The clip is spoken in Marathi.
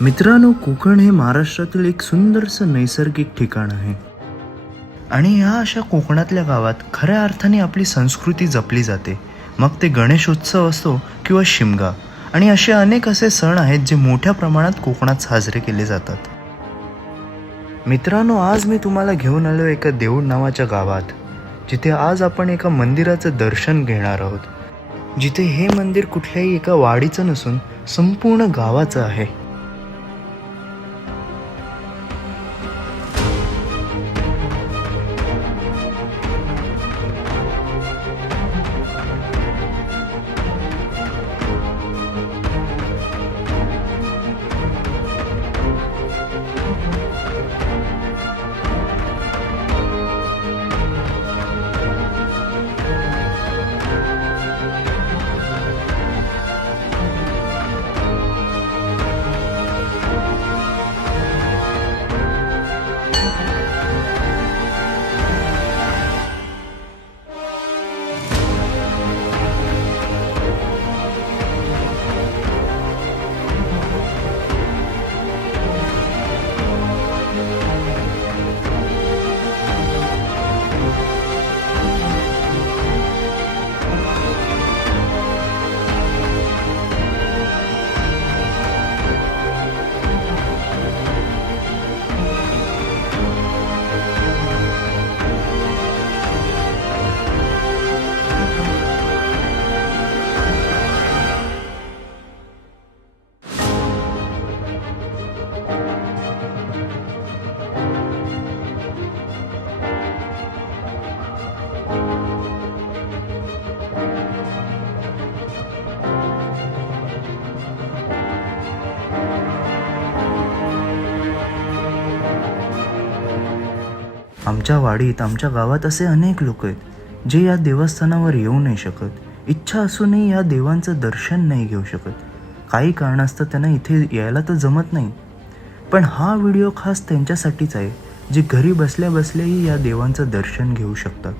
मित्रांनो, कोकण हे महाराष्ट्रातील एक सुंदरसं नैसर्गिक ठिकाण आहे आणि या अशा कोकणातल्या गावात खऱ्या अर्थाने आपली संस्कृती जपली जाते. मग ते गणेशोत्सव असो किंवा शिमगा आणि असे अनेक असे सण आहेत जे मोठ्या प्रमाणात कोकणात साजरे केले जातात. मित्रांनो, आज मी तुम्हाला घेऊन आलो एका देऊळ नावाच्या गावात, जिथे आज आपण एका मंदिराचं दर्शन घेणार आहोत. जिथे हे मंदिर कुठल्याही एका वाडीचं नसून संपूर्ण गावाचं आहे. आमच्या वाडीत, आमच्या गावात असे अनेक लोक आहेत जे या देवस्थानावर येऊ नाही शकत. इच्छा असूनही या देवांचं दर्शन नाही घेऊ शकत. काही कारणास्तव त्यांना इथे यायला तर जमत नाही. पण हा व्हिडिओ खास त्यांच्यासाठीच आहे, जे घरी बसल्या बसल्याही या देवांचं दर्शन घेऊ शकतात.